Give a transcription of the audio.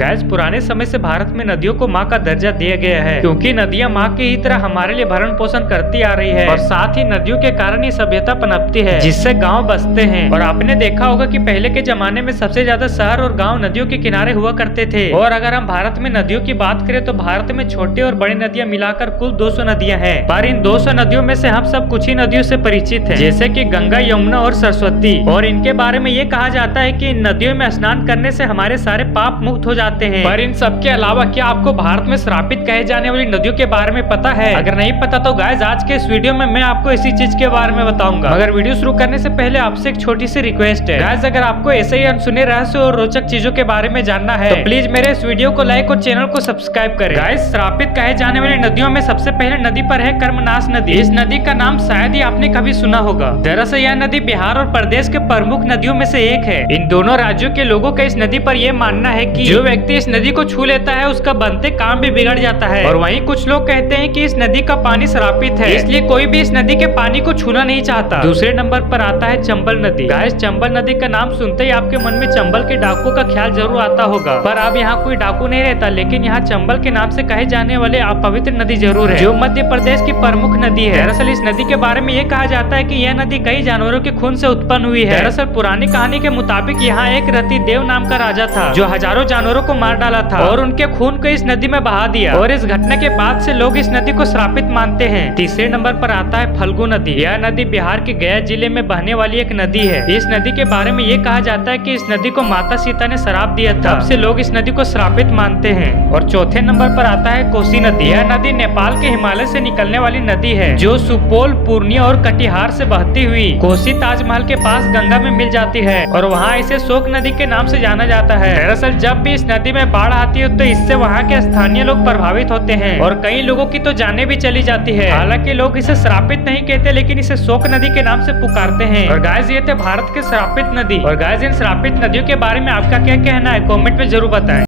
Gas पुराने समय से भारत में नदियों को माँ का दर्जा दिया गया है, क्योंकि नदियाँ माँ की ही तरह हमारे लिए भरण पोषण करती आ रही है और साथ ही नदियों के कारण ही सभ्यता पनपती है, जिससे गाँव बसते हैं। और आपने देखा होगा कि पहले के जमाने में सबसे ज्यादा शहर और गाँव नदियों के किनारे हुआ करते थे। और अगर हम भारत में नदियों की बात करें तो भारत में छोटी और बड़ी नदियाँ मिलाकर कुल 200 नदियाँ हैं। पर इन 200 नदियों में से हम सब कुछ ही नदियों से परिचित हैं, जैसे कि गंगा, यमुना और सरस्वती। और इनके बारे में ये कहा जाता है कि इन नदियों में स्नान करने से हमारे सारे पाप मुक्त हो जाते हैं। पर इन सब के अलावा क्या आपको भारत में श्रापित कहे जाने वाली नदियों के बारे में पता है? अगर नहीं पता तो गाइस आज के इस वीडियो में मैं आपको इसी चीज के बारे में बताऊंगा। मगर वीडियो शुरू करने से पहले आपसे एक छोटी सी रिक्वेस्ट है गाइस, अगर आपको ऐसे ही अनसुने रहस्य और रोचक चीजों के बारे में जानना है तो प्लीज मेरे इस वीडियो को लाइक और चैनल को सब्सक्राइब करें। गाइस श्रापित कहे जाने वाली नदियों में सबसे पहले नदी पर है कर्मनाश नदी। इस नदी का नाम शायद ही आपने कभी सुना होगा। दरअसल यह नदी बिहार और प्रदेश के प्रमुख नदियों में से एक है। इन दोनों राज्यों के लोगों का इस नदी पर यह मानना है कि जो व्यक्ति इस नदी को छू लेता है उसका बनते काम भी बिगड़ जाता है। और वहीं कुछ लोग कहते हैं कि इस नदी का पानी श्रापित है, इसलिए कोई भी इस नदी के पानी को छूना नहीं चाहता। दूसरे नंबर पर आता है चंबल नदी। गाइस चंबल नदी का नाम सुनते ही आपके मन में चंबल के डाकुओं का ख्याल जरूर आता होगा, पर अब यहाँ कोई डाकू नहीं रहता, लेकिन यहाँ चंबल के नाम से कहे जाने वाले अपवित्र नदी जरूर है, जो मध्य प्रदेश की प्रमुख नदी है। दरअसल इस नदी के बारे में ये कहा जाता है कि यह नदी कई जानवरों के खून से उत्पन्न हुई है। दरअसल पुरानी कहानी के मुताबिक यहाँ एक रति देव नाम का राजा था, जो हजारों जानवरों को मार डाला था और उनके खून को इस नदी में बहा दिया। और इस घटना के बाद से लोग इस नदी को श्रापित मानते हैं। तीसरे नंबर पर आता है फल्गु नदी। यह नदी बिहार के गया जिले में बहने वाली एक नदी है। इस नदी के बारे में ये कहा जाता है कि इस नदी को माता सीता ने श्राप दिया था, तब से लोग इस नदी को श्रापित मानते हैं। और चौथे नंबर पर आता है कोसी नदी। यह नदी नेपाल के हिमालय से निकलने वाली नदी है, जो सुपौल, पूर्णिया और कटिहार से बहती हुई कोसी ताजमहल के पास गंगा में मिल जाती है और वहाँ इसे शोक नदी के नाम से जाना जाता है। दरअसल जब भी इस नदी में बाढ़ आती है तो इससे वहाँ के स्थानीय लोग प्रभावित होते हैं और कई लोगों की तो जाने भी चली जाती है। हालांकि लोग इसे श्रापित नहीं कहते, लेकिन इसे शोक नदी के नाम से पुकारते हैं। और गाइस ये थे भारत के श्रापित नदी। और गाइस इन श्रापित नदियों के बारे में आपका क्या कहना है, कमेंट में जरूर बताएं।